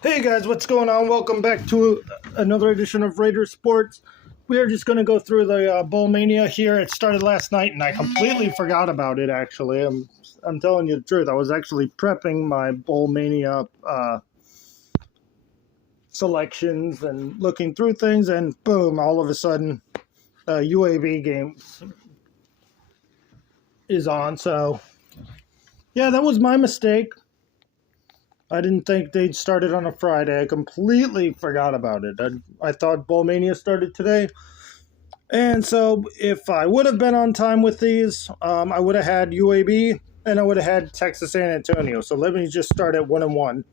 Hey guys, what's going on? Welcome back to another edition of Rayder Sports. We are just going to go through the Bowl Mania here. It started last night, and I completely forgot about it. Actually, I'm telling you the truth. I was actually prepping my Bowl Mania selections and looking through things, and boom! All of a sudden, UAB game is on. So, yeah, that was my mistake. I didn't think they'd started on a Friday. I completely forgot about it. I thought Bowl Mania started today. And so if I would have been on time with these, I would have had UAB and I would have had Texas San Antonio. So let me just start at 1-1.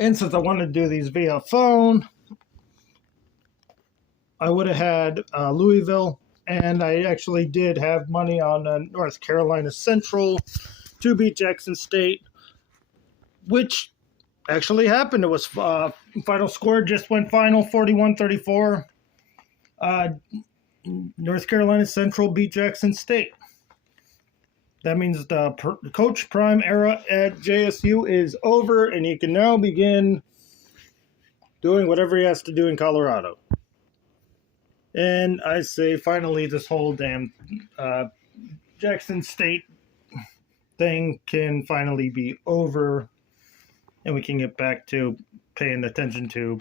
And since I wanted to do these via phone, I would have had Louisville. And I actually did have money on North Carolina Central to beat Jackson State, which actually happened. It was final score just went final 41-34. North Carolina Central beat Jackson State. That means the Coach Prime era at JSU is over, and he can now begin doing whatever he has to do in Colorado. And I say, finally, this whole damn Jackson State thing can finally be over, and we can get back to paying attention to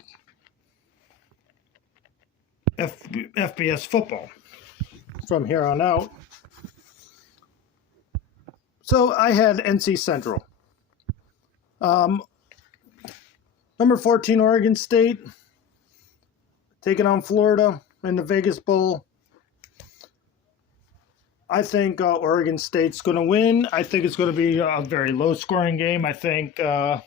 FBS football from here on out. So I had NC Central. Number 14, Oregon State, taking on Florida in the Vegas Bowl. I think Oregon State's going to win. I think it's going to be a very low-scoring game. I think that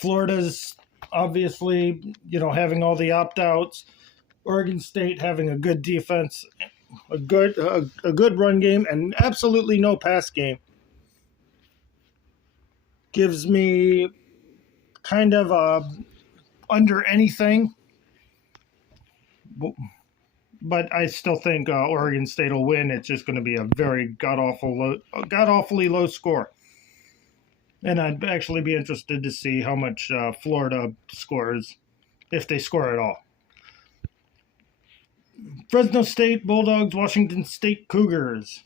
Florida's obviously, having all the opt-outs. Oregon State having a good defense, a good run game, and absolutely no pass game. Gives me kind of under anything. But I still think Oregon State will win. It's just going to be a very god-awfully low score. And I'd actually be interested to see how much Florida scores, if they score at all. Fresno State Bulldogs, Washington State Cougars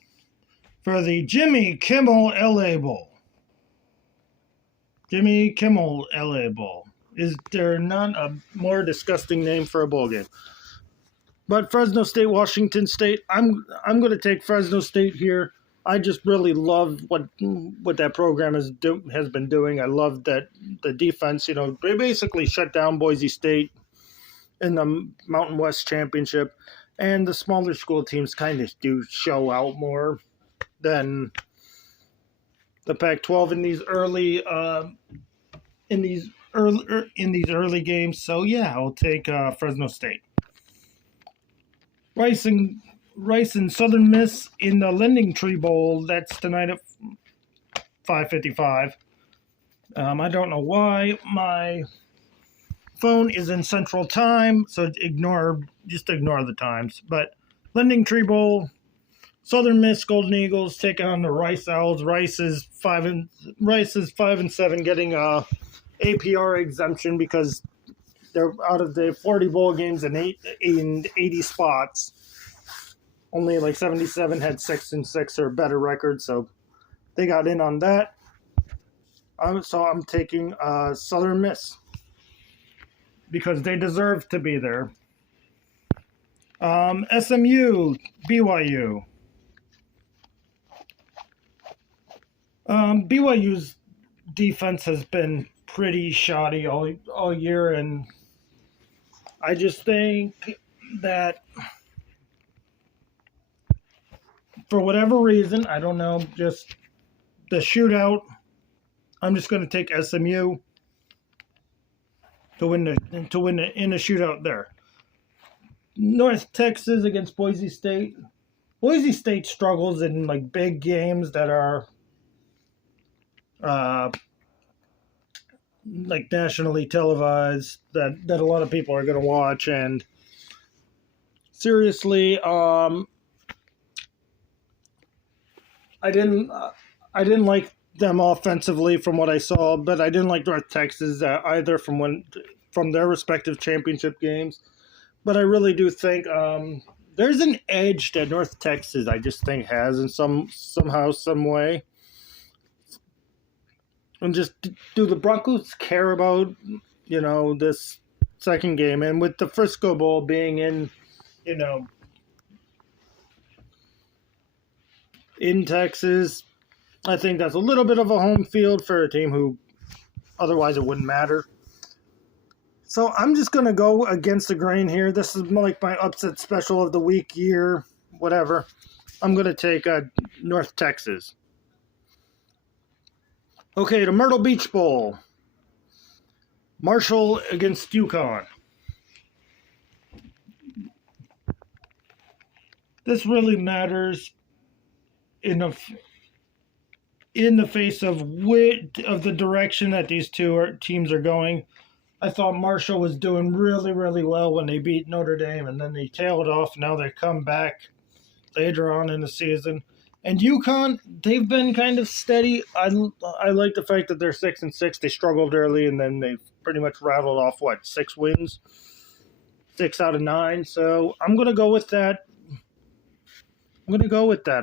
for the Jimmy Kimmel LA Bowl. Jimmy Kimmel LA Bowl. Is there not a more disgusting name for a bowl game? But Fresno State, Washington State, I'm going to take Fresno State here. I just really love what that program has been doing. I love that the defense, they basically shut down Boise State in the Mountain West Championship, and the smaller school teams kind of do show out more than the Pac-12 in these early games. So yeah, I'll take Fresno State. Rice and Southern Miss in the Lending Tree Bowl. That's tonight at 5:55. I don't know why my phone is in Central Time, so just ignore the times. But Lending Tree Bowl, Southern Miss Golden Eagles taking on the Rice Owls. Rice is 5-7, getting a APR exemption because they're out of the 40 bowl games in 80 spots. Only like 77 had 6-6 or better records, so they got in on that. So I'm taking Southern Miss because they deserve to be there. SMU, BYU. BYU's defense has been pretty shoddy all year, and I just think that for whatever reason, I don't know, just the shootout, I'm just going to take SMU to win in a shootout there. North Texas against Boise State. Boise State struggles in like big games that are like nationally televised that a lot of people are going to watch. And seriously, I didn't I didn't like them offensively from what I saw, but I didn't like North Texas either from their respective championship games. But I really do think there's an edge that North Texas I just think has in some way. And just do the Broncos care about this second game, and with the Frisco Bowl being you know in Texas, I think that's a little bit of a home field for a team who otherwise it wouldn't matter. So I'm just going to go against the grain here. This is like my upset special of the week, year, whatever. I'm going to take North Texas. Okay, the Myrtle Beach Bowl. Marshall against UConn. This really matters in the face of the direction that these teams are going. I thought Marshall was doing really, really well when they beat Notre Dame, and then they tailed off. Now they come back later on in the season. And UConn, they've been kind of steady. I like the fact that they're 6-6. They struggled early, and then they pretty much rattled off 6 wins, 6 out of 9. So I'm gonna go with that.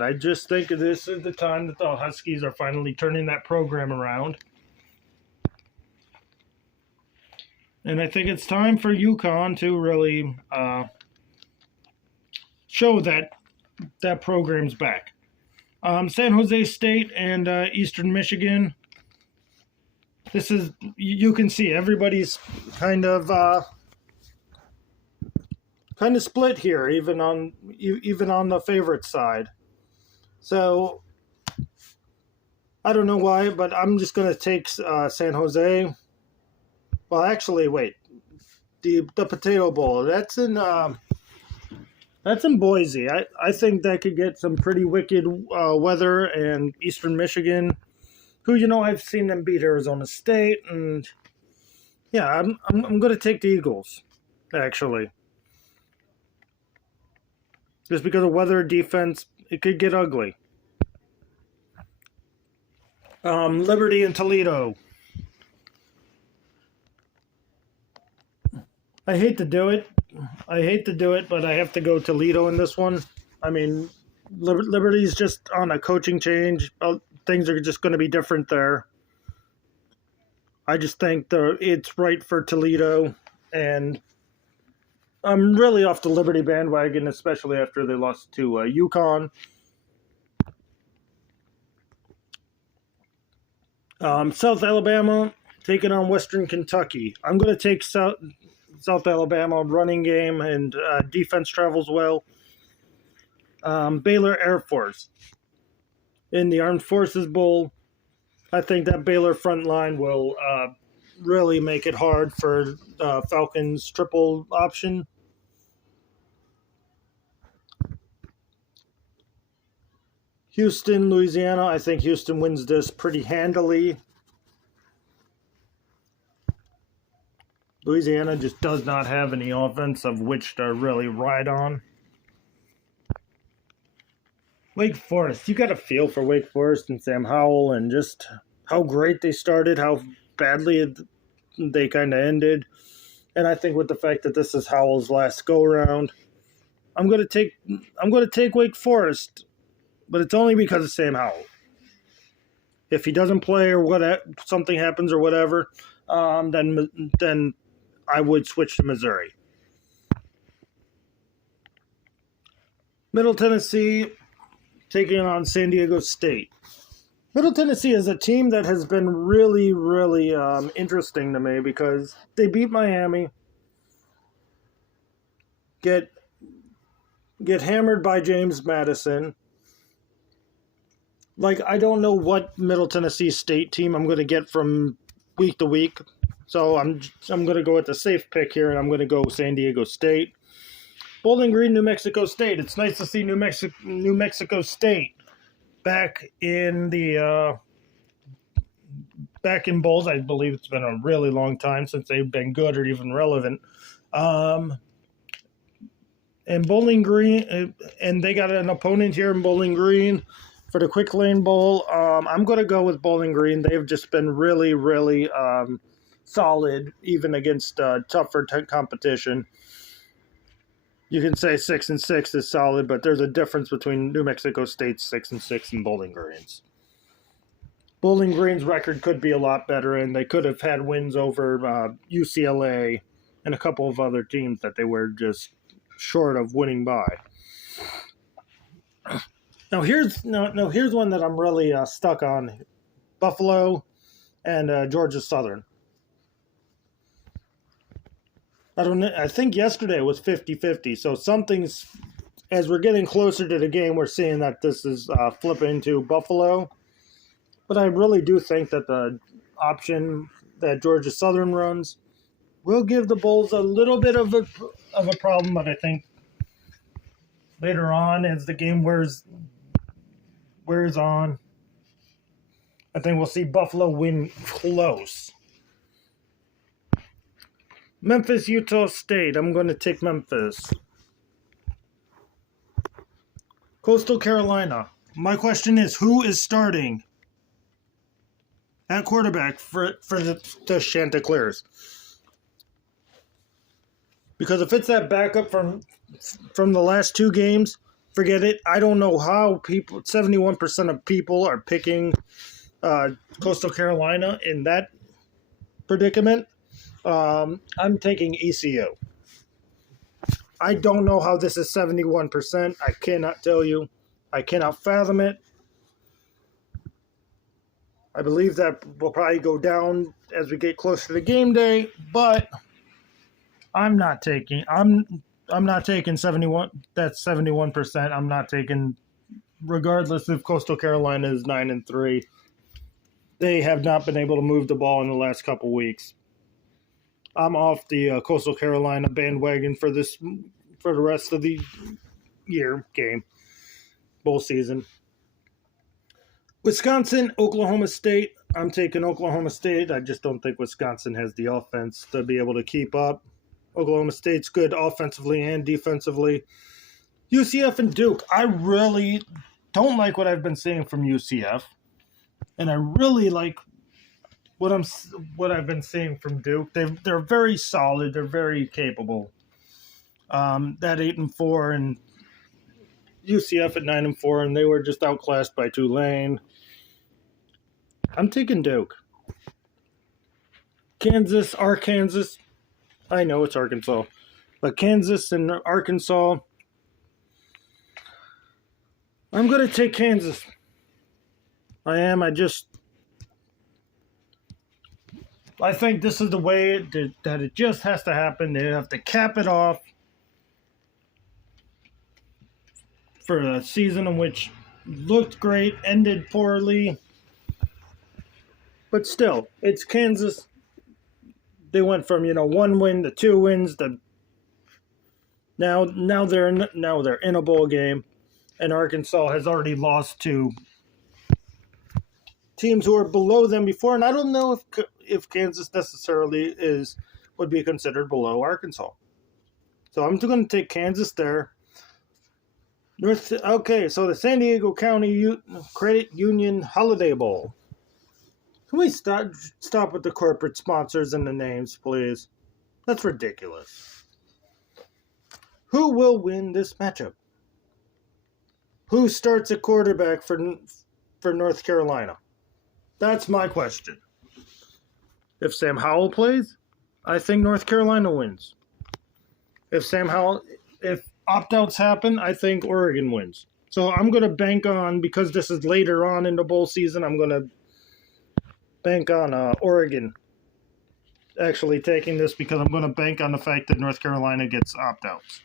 I just think this is the time that the Huskies are finally turning that program around. And I think it's time for UConn to really show that program's back. San Jose State and Eastern Michigan. This is, you can see everybody's kind of split here, even on the favorite side. So I don't know why, but I'm just going to take San Jose. Well, actually, wait. The Potato Bowl, that's in Boise. I think that could get some pretty wicked weather, and Eastern Michigan, who I've seen them beat Arizona State, and yeah, I'm going to take the Eagles, actually, just because of weather, defense, it could get ugly. Liberty and Toledo. I hate to do it, but I have to go Toledo in this one. I mean, Liberty's just on a coaching change. Things are just going to be different there. I just think it's right for Toledo, and I'm really off the Liberty bandwagon, especially after they lost to UConn. South Alabama taking on Western Kentucky. I'm going to take South Alabama running game, and defense travels well. Baylor Air Force in the Armed Forces Bowl. I think that Baylor front line will really make it hard for Falcons' triple option. Houston, Louisiana. I think Houston wins this pretty handily. Louisiana just does not have any offense of which to really ride on. Wake Forest. You got a feel for Wake Forest and Sam Howell and just how great they started, how badly they kind of ended. And I think with the fact that this is Howell's last go-around, I'm going to take Wake Forest, but it's only because of Sam Howell. If he doesn't play or something happens or whatever, then I would switch to Missouri. Middle Tennessee taking on San Diego State. Middle Tennessee is a team that has been really, really interesting to me because they beat Miami, get hammered by James Madison. I don't know what Middle Tennessee State team I'm going to get from week to week. So I'm going to go with the safe pick here, and I'm going to go San Diego State. Bowling Green, New Mexico State. It's nice to see New Mexico State back in bowls. I believe it's been a really long time since they've been good or even relevant. And Bowling Green, and they got an opponent here in Bowling Green For the Quick Lane Bowl, I'm going to go with Bowling Green. They've just been really, really solid, even against tougher competition. You can say 6-6 is solid, but there's a difference between New Mexico State's 6-6 and Bowling Green's. Bowling Green's record could be a lot better, and they could have had wins over UCLA and a couple of other teams that they were just short of winning by. Now here's one that I'm really stuck on: Buffalo and Georgia Southern. I think yesterday was 50-50, so something's, as we're getting closer to the game, we're seeing that this is flipping to Buffalo. But I really do think that the option that Georgia Southern runs will give the Bulls a little bit of a problem, but I think later on, as the game wears on, I think we'll see Buffalo win close. Memphis, Utah State. I'm going to take Memphis. Coastal Carolina. My question is, who is starting at quarterback for the Chanticleers? Because if it's that backup from the last two games, forget it. I don't know how 71% of people are picking Coastal Carolina in that predicament. I'm taking ECU. I don't know how this is 71%. I cannot tell you. I cannot fathom it. I believe that will probably go down as we get closer to the game day, but I'm not taking 71. That's 71%. I'm not taking, regardless if Coastal Carolina is 9-3. They have not been able to move the ball in the last couple weeks. I'm off the Coastal Carolina bandwagon for the rest of the bowl season. Wisconsin, Oklahoma State. I'm taking Oklahoma State. I just don't think Wisconsin has the offense to be able to keep up. Oklahoma State's good offensively and defensively. UCF and Duke. I really don't like what I've been seeing from UCF, and I really like what I've been seeing from Duke. They're very solid. They're very capable. That 8-4 and UCF at 9-4, and they were just outclassed by Tulane. I'm taking Duke. Kansas, Arkansas. I know it's Arkansas, but Kansas and Arkansas. I'm going to take Kansas. I am. I think this is the way that it just has to happen. They have to cap it off for a season in which looked great, ended poorly. But still, it's Kansas. They went from, 1 win to 2 wins to now they're in a bowl game, and Arkansas has already lost to teams who are below them before, and I don't know if Kansas necessarily would be considered below Arkansas. So I'm going to take Kansas there. Okay, so the San Diego County Credit Union Holiday Bowl. Can we stop with the corporate sponsors and the names, please? That's ridiculous. Who will win this matchup? Who starts at quarterback for North Carolina? That's my question. If Sam Howell plays, I think North Carolina wins. If opt-outs happen, I think Oregon wins. So I'm going to bank on, because this is later on in the bowl season, I'm going to bank on Oregon actually taking this, because I'm going to bank on the fact that North Carolina gets opt-outs.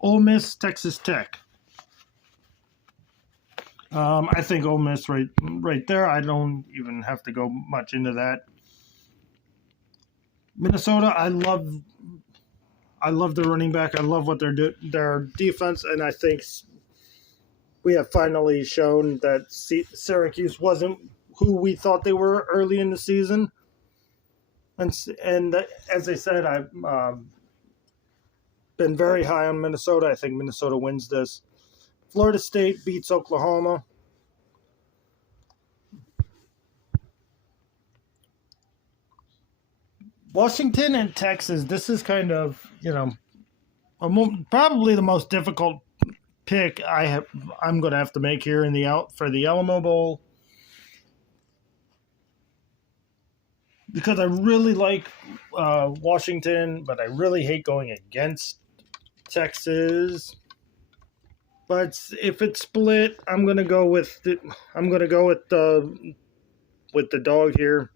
Ole Miss, Texas Tech. I think Ole Miss right there. I don't even have to go much into that. Minnesota, I love the running back. I love what their defense, and I think we have finally shown that Syracuse wasn't who we thought they were early in the season. And as I said, I've been very high on Minnesota. I think Minnesota wins this. Florida State beats Oklahoma. Washington and Texas, this is kind of, probably the most difficult pick I'm going to have to make here for the Alamo Bowl, because I really like Washington, but I really hate going against Texas. But if it's split, I'm going to go with the dog here,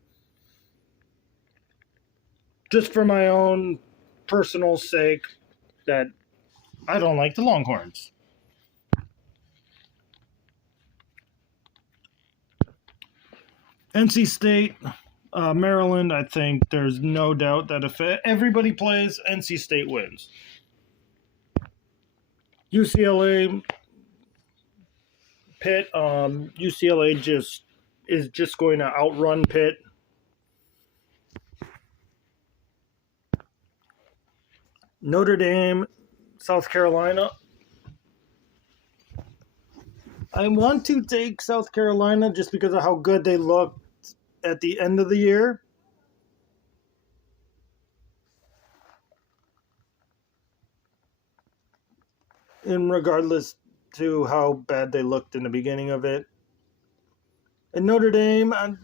just for my own personal sake, that I don't like the Longhorns. NC State, Maryland, I think there's no doubt that if everybody plays, NC State wins. UCLA, Pitt, UCLA is just going to outrun Pitt. Notre Dame, South Carolina. I want to take South Carolina just because of how good they looked at the end of the year. And regardless to how bad they looked in the beginning of it. And Notre Dame, I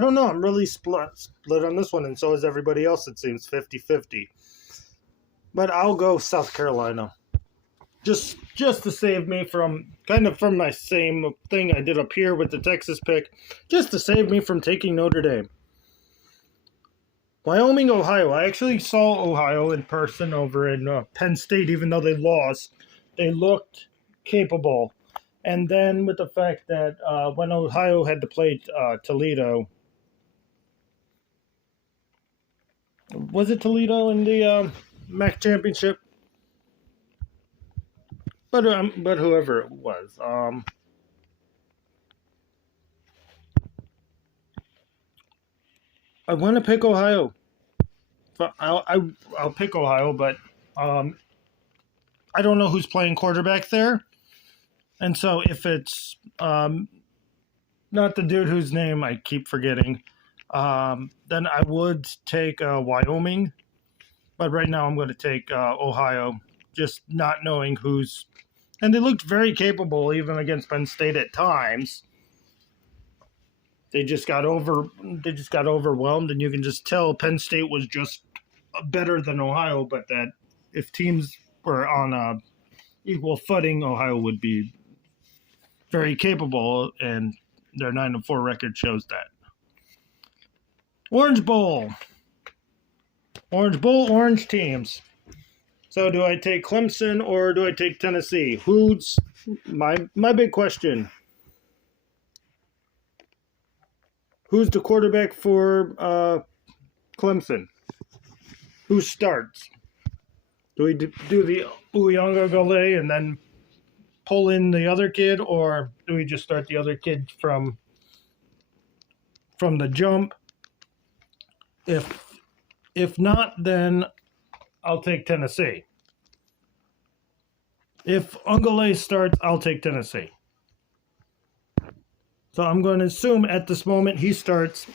don't know. I'm really split on this one, and so is everybody else, it seems, 50-50. But I'll go South Carolina. Just to save me from my same thing I did up here with the Texas pick, just to save me from taking Notre Dame. Wyoming, Ohio. I actually saw Ohio in person over in Penn State, even though they lost. They looked capable. And then with the fact that when Ohio had to play Toledo, was it Toledo in the MAC championship? But whoever it was, I want to pick Ohio. But I'll pick Ohio, but I don't know who's playing quarterback there, and so if it's not the dude whose name I keep forgetting, then I would take Wyoming. But right now I'm going to take Ohio, just not knowing who's. And they looked very capable even against Penn State at times. They just got overwhelmed, and you can just tell Penn State was just better than Ohio, but that if teams were on equal footing, Ohio would be very capable, and their 9-4 record shows that. Orange Bowl, orange teams. So do I take Clemson or do I take Tennessee? Who's my big question? Who's the quarterback for Clemson? Who starts? Do we do the Uyunglele and then pull in the other kid, or do we just start the other kid from the jump? If not, then I'll take Tennessee. If Ungale starts, I'll take Tennessee. So I'm going to assume at this moment he starts,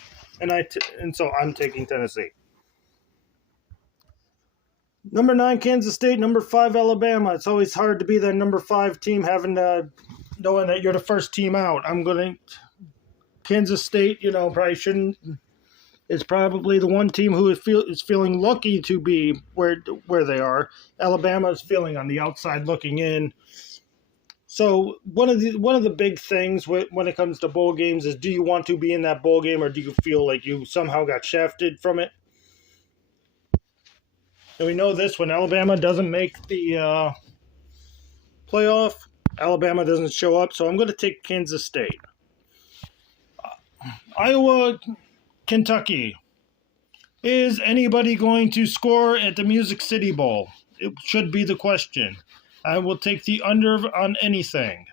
and so I'm taking Tennessee. Number 9, Kansas State. Number 5, Alabama. It's always hard to be that number 5 team, knowing that you're the first team out. I'm going to Kansas State. Probably shouldn't. It's probably the one team who is feeling lucky to be where they are. Alabama is feeling on the outside looking in. So one of the big things when it comes to bowl games is, do you want to be in that bowl game, or do you feel like you somehow got shafted from it? And we know this, when Alabama doesn't make the playoff, Alabama doesn't show up. So I'm going to take Kansas State. Iowa, Kentucky. Is anybody going to score at the Music City Bowl? It should be the question. I will take the under on anything.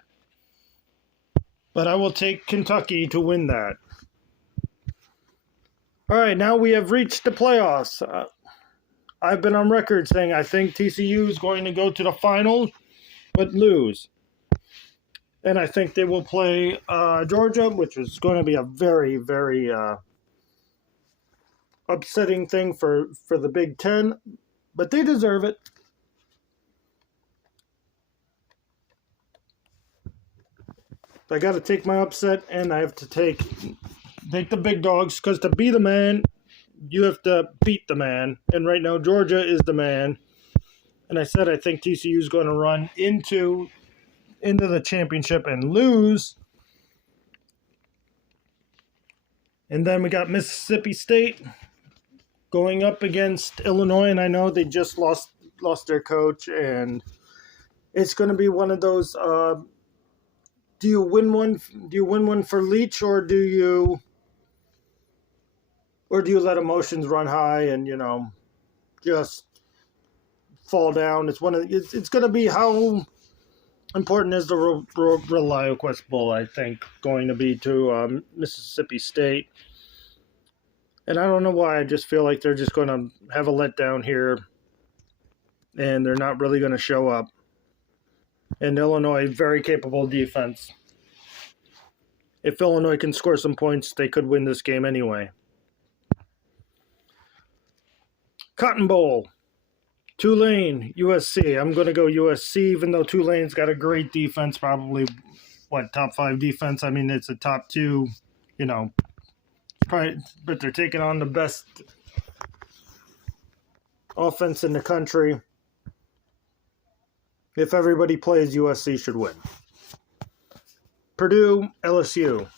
But I will take Kentucky to win that. All right, now we have reached the playoffs. I've been on record saying I think TCU is going to go to the finals, but lose. And I think they will play Georgia, which is going to be a very, very upsetting thing for the Big Ten, but they deserve it. I got to take my upset, and I have to take the big dogs, because to be the man, you have to beat the man. And right now, Georgia is the man. And I said I think TCU is going to run into the championship and lose. And then we got Mississippi State going up against Illinois, and I know they just lost their coach, and it's going to be one of those. Do you win one? Do you win one for Leach, or do you let emotions run high and just fall down? It's going to be how important is the ReliaQuest Bowl, I think, going to be to Mississippi State. And I don't know why. I just feel like they're just going to have a letdown here, and they're not really going to show up. And Illinois, very capable defense. If Illinois can score some points, they could win this game anyway. Cotton Bowl. Tulane, USC. I'm going to go USC, even though Tulane's got a great defense, probably, top 5 defense. I mean, it's a top 2, probably, but they're taking on the best offense in the country. If everybody plays, USC should win. Purdue, LSU.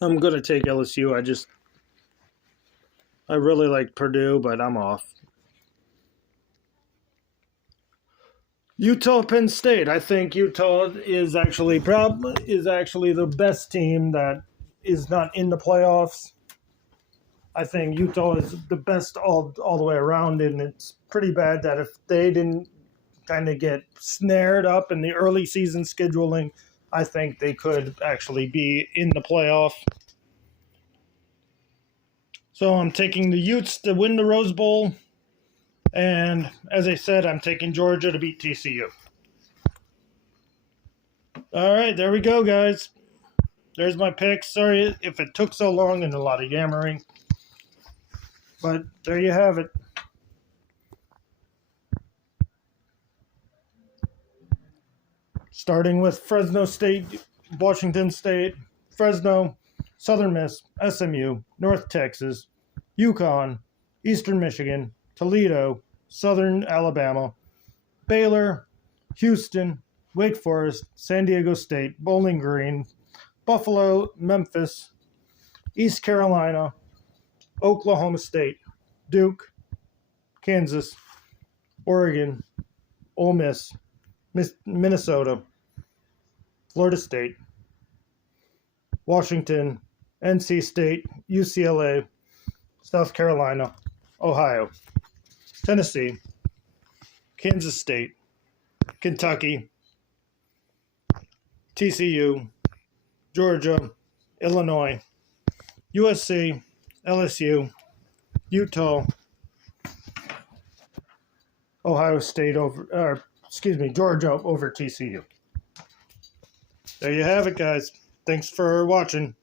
I'm going to take LSU. I really like Purdue, but I'm off. Utah, Penn State. I think Utah is actually the best team that is not in the playoffs. I think Utah is the best all the way around, and it's pretty bad that if they didn't kind of get snared up in the early season scheduling, I think they could actually be in the playoff. So I'm taking the Utes to win the Rose Bowl, and as I said, I'm taking Georgia to beat TCU. All right, there we go, guys. There's my picks. Sorry if it took so long and a lot of yammering, but there you have it. Starting with Fresno State, Washington State, Fresno, Southern Miss, SMU, North Texas, UConn, Eastern Michigan, Toledo, Southern Alabama, Baylor, Houston, Wake Forest, San Diego State, Bowling Green, Buffalo, Memphis, East Carolina, Oklahoma State, Duke, Kansas, Oregon, Ole Miss, Minnesota, Florida State, Washington, NC State, UCLA, South Carolina, Ohio, Tennessee, Kansas State, Kentucky, TCU, Georgia, Illinois, USC, LSU, Utah, Georgia over TCU. There you have it, guys. Thanks for watching.